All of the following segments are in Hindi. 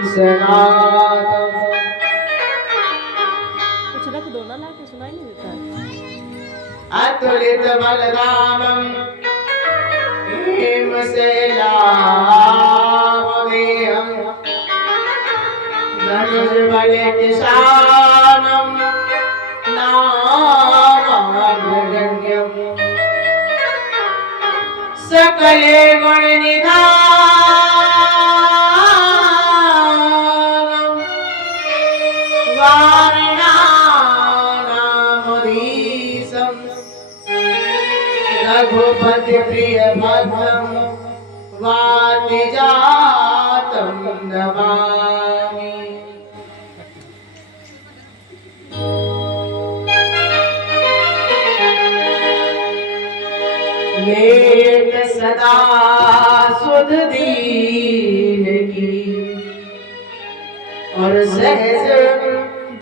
हंसनाद। कुछ रख दो ना, लाके सुनाई नहीं देता। अतुलित बलधामं हेमशैलामदेहं धनुष बल किशानं नामाग्रगण्यं सकले गुण निधानं वारणानामधीशं रघुपति प्रिय भद्रं वातिजातं नमामि। लेट सदा सुध दीन की और सहज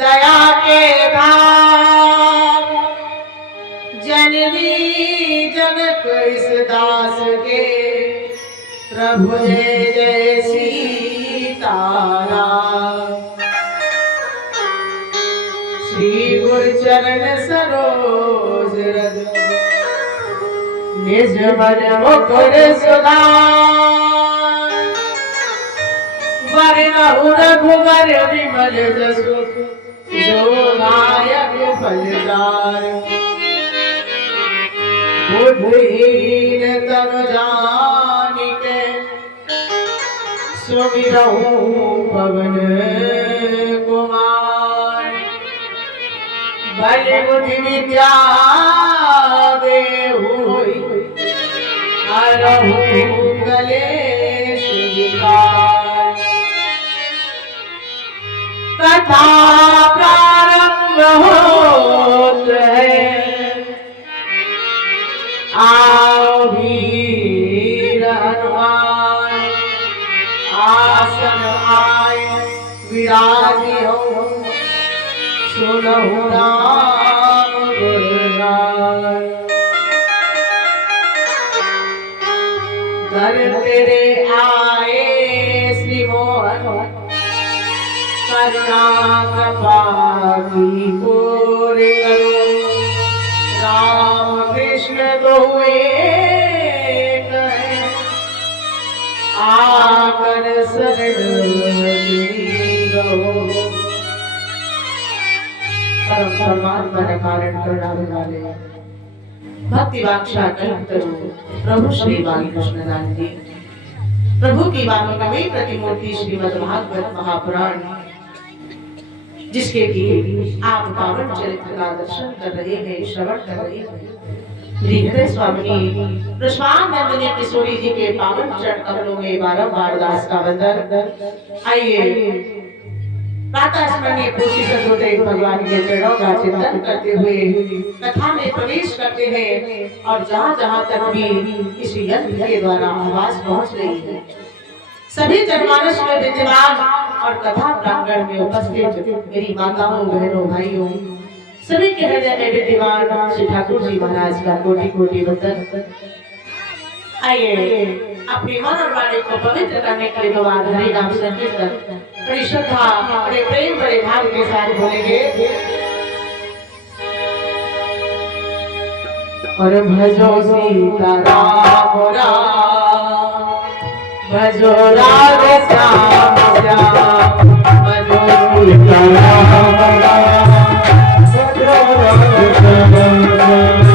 दया के धाम, जननी जनक इस दास के प्रभु जय जय सीताराम। श्री गुरु चरण सरोज रज निज मन मुकुर सुधार, वरनहु रघुवर विमल जसु जो नायक फलदार। बुद्धिहीन तनु जानिके सुमिरहु पवन कुमार। बल बुद्धि विद्या देहु हरहु कलेश विकार। कथा प्रारंभ होत है आओ वीर हनुमान। आसन आय विराजियो सुनहु राम गुणगान। दर तेरे आए श्री मोहन करुणा कृपाकी पूर करो। राम कृष्ण दो एक हैं, आकर शरण गो। परम परमात्मा का कारण करुणा वाले भक्ति वांछा कल्पतरु प्रभु श्री बालकृष्ण दास जी। प्रभु की वामनमयी प्रतिमूर्ति श्रीमद् भागवत महापुराण, जिसके कि आप पावन चरित्र का दर्शन कर रहे हैं, श्रवण कर रहे हैं। हृदय स्वामी प्रश्वानंदनी किशोरी जी के पावन चरण कमलों में बारंबार दास का वंदन। आइए प्रातः स्मरणीय कोटि सतोदय भगवान के चरणों का चिंतन करते हुए कथा में प्रवेश करते हैं। और जहाँ जहाँ तक भी इस यंत्र के द्वारा आवाज पहुँच रही है, सभी जनमानस में विद्यमान और कथा प्रांगण में उपस्थित मेरी माताओं, बहनों, भाइयों, सभी के हृदय में विद्यमान श्री ठाकुर जी महाराज का कोटि कोटि वंदन। आइए अपनी मन और वाणी को पवित्र करने के लिए भगवान हरि नाम संकीर्तन बड़ी श्रद्धा, बड़े प्रेम, बड़े भाव के साथ बोलेंगे। और भजो सीता राम राम, भजो राधे श्याम श्याम, भजो सीता राम राम, भजो राधे श्याम श्याम।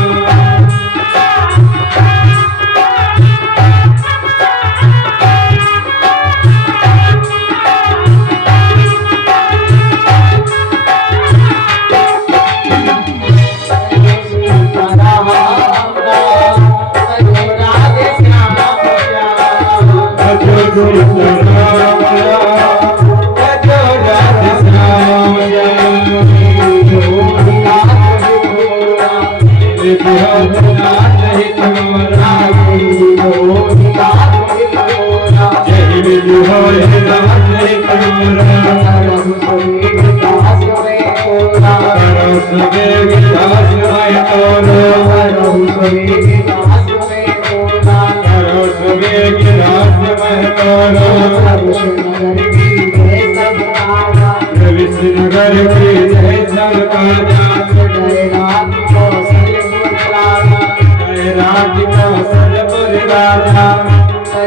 विष्णुनगर की जय सब राजा विष्णुनगर की जय सब राजा जय राज कौशलपुर राजा जय राज कौशलपुर राजा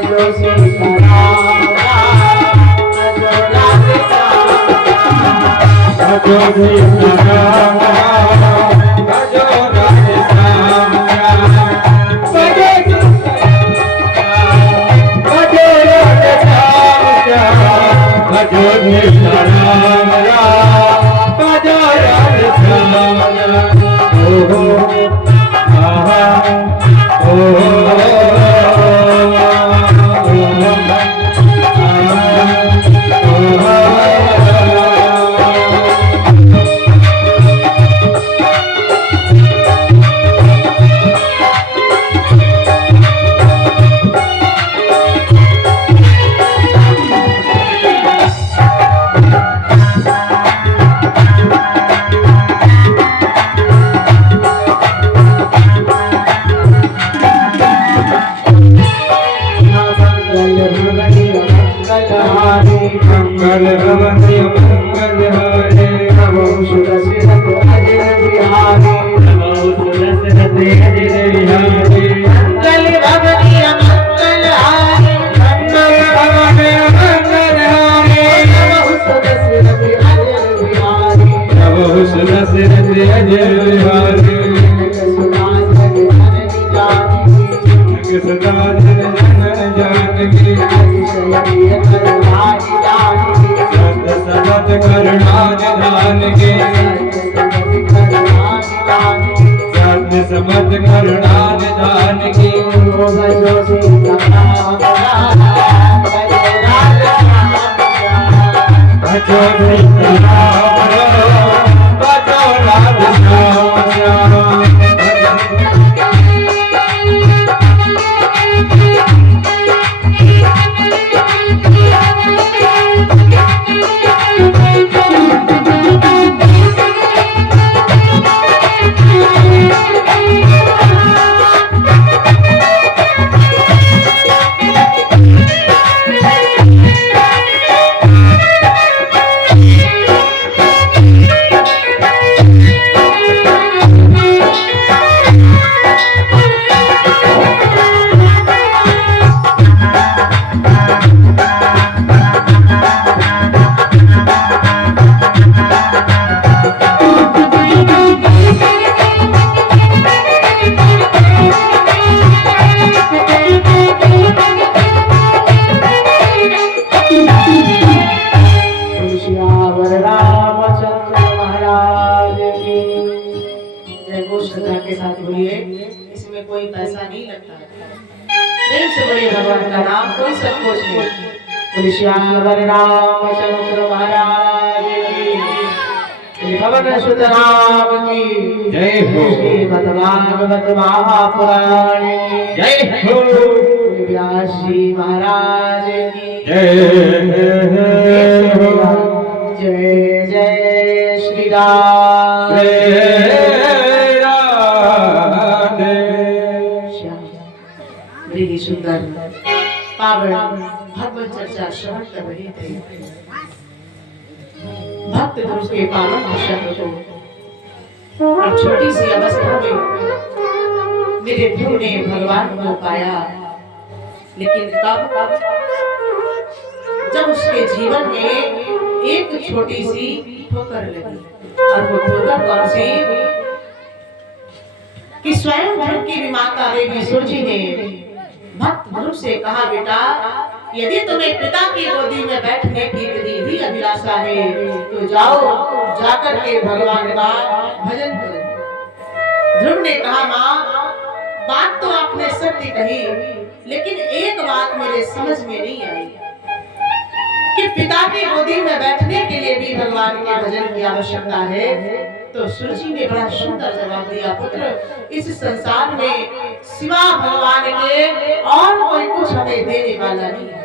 जो सीताराम जो राधे भजो सीताराम भजो राधे श्याम भजो भजो राधे श्याम भजो सीताराम भजो राधे श्याम ओ आहा ओ मंगल भवति मंगल हरे नमो सुदर्शन अजय बिहारी नमो सुदर्शन अजय बिहारी मंगल भवति मंगल हारी मंगल भवति मंगल हरे नमो सुदर्शन अजय बिहारी नमो सुदर्शन अजय बिहारी सदा जन जानकी सत सत करुणान जानकी सत समत करुणान जानकी भजो सीताराम भजो राधे श्याम के साथ बोलिए, इसमें कोई पैसा नहीं लगता। प्रेम से बोलिए भगवान का नाम, कोई संकोच नहीं। बोलिए श्यावर रामचंद्र महाराज की, भगवान सुत राम की जय हो। श्रीमद् भागवत महापुराण की जय हो। व्यास जी महाराज की जय हो। जय जय श्री राम। बड़ी सुंदर पावन भगवत चर्चा श्रवण कर रहे थे। भक्त पुरुष के पावन शब्द को और छोटी सी अवस्था में मेरे ध्रुव ने भगवान को पाया, लेकिन कब जब उसके जीवन में एक छोटी सी ठोकर लगी। और वो ठोकर कौन सी? कि स्वयं ध्रुव की माता देवी सूर्य ने भक्त ध्रुव से कहा, बेटा यदि तुम्हें पिता की गोदी में बैठने की भी अभिलाषा है तो जाओ, जाकर के भगवान का भजन करो। ध्रुव ने कहा, माँ बात तो आपने सत्य कही, लेकिन एक बात मेरे समझ में नहीं आई कि पिता की गोदी में बैठने के लिए भी भगवान के भजन की आवश्यकता है। तो सूर्य ने बड़ा सुंदर जवाब दिया, पुत्र इस संसार में सिवा भगवान के और कोई कुछ हमें देने वाला नहीं है।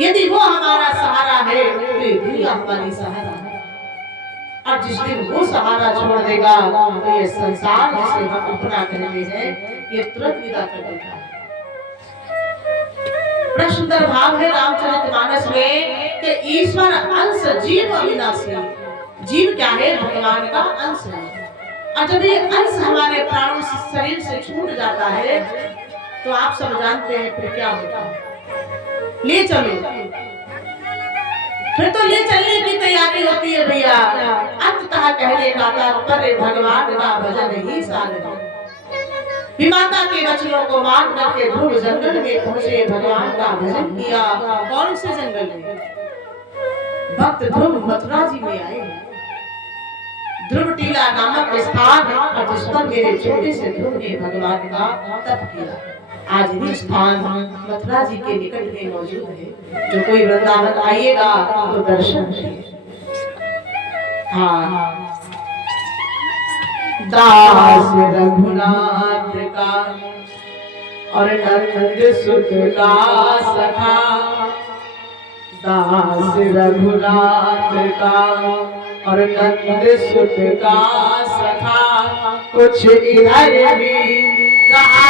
यदि वो हमारा सहारा है तो ये दुनिया हमारी सहारा है, और जिस दिन वो सहारा छोड़ देगा तो ये संसार जिसे हम अपना कहते हैं ये तुरंत विदा कर देगा। बड़ा सुंदर भाव है रामचरितमानस में। ईश्वर अंश जीव अविनाशी, जीव क्या है? भगवान का अंश है। और जब ये अंश हमारे प्राणों से शरीर से छूट जाता है तो आप सब जानते हैं फिर क्या होता है। ले चलो, फिर तो ले चलने की तैयारी होती है भैया। अंततः कहने का तात्पर्य भगवान का भजन ही सार है। विमाता के वचनों को मान करके ध्रुव जंगल में पहुंचे, भगवान का भजन किया। कौन से जंगल में? भक्त ध्रुव मथुरा जी में आए। ध्रुव टीला नामक स्थान और जिस पर मेरे छोटे से ध्रुव ने भगवान का तप किया, आज भी स्थान मथुरा जी के निकट में मौजूद है। जो कोई वृंदावन आइएगा तो दर्शन करिए। हाँ, दास रघुनाथ का और नंद सुत का सखा, दास रघुनाथ का और नंद सुत का सखा, कुछ इधर भी रहा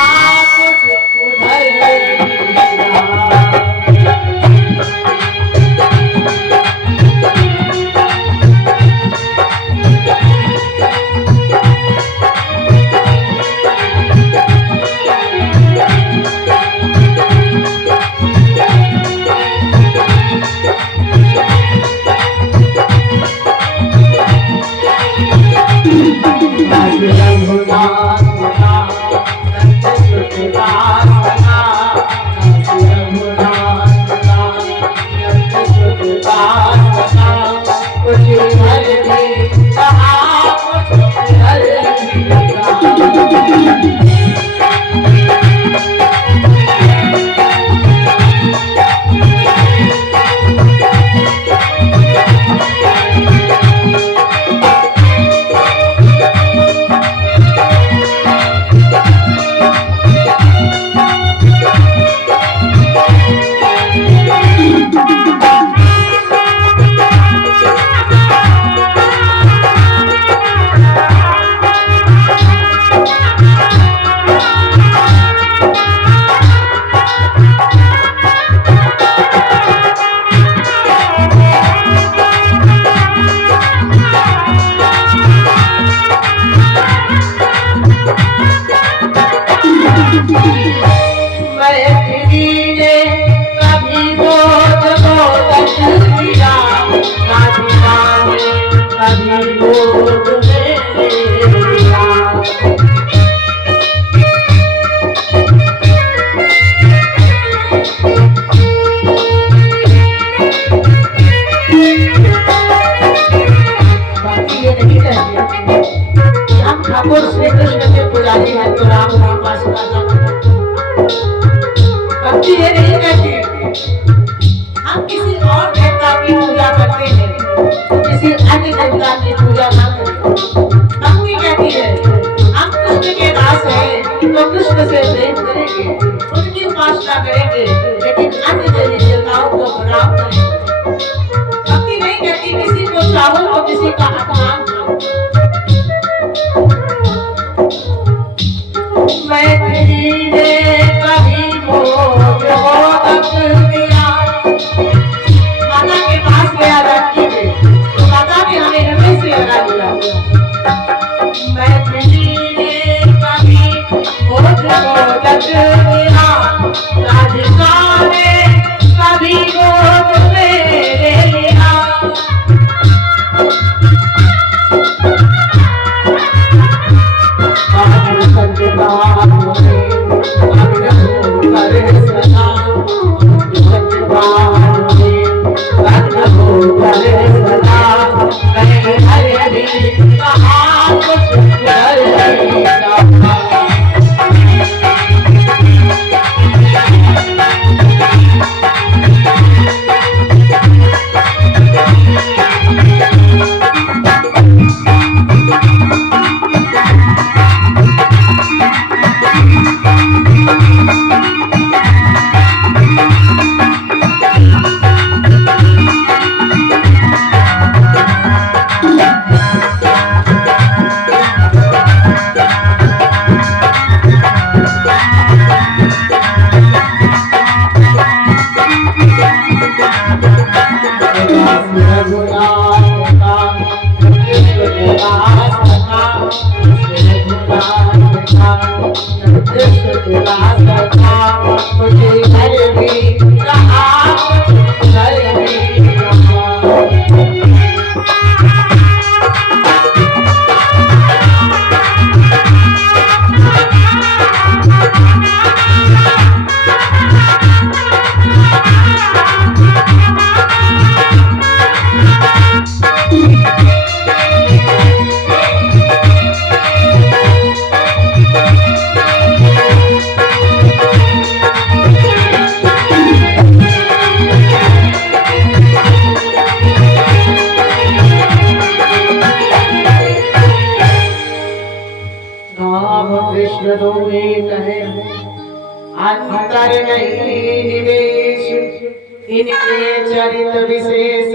कुछ उधर भी रहा। ठाकुर श्री कृष्ण के पुजारी हैं तो राम नाम का भक्ति ये नहीं कहती हम किसी और देवता की पूजा करते हैं, किसी अन्य देवता की पूजा ना करें। भक्ति कहती है हम कृष्ण के दास हैं तो कृष्ण से प्रेम करेंगे, उनकी उपासना करेंगे, लेकिन अन्य देवी देवताओं को प्रणाम करेंगे। भक्ति नहीं कहती किसी को चावल और किसी का अपमान करो। मैत्री ने कभी मोदक दिया, माता के पास गया लड़की में, तो माता ने हमें हृदय से इनके चरित विशेष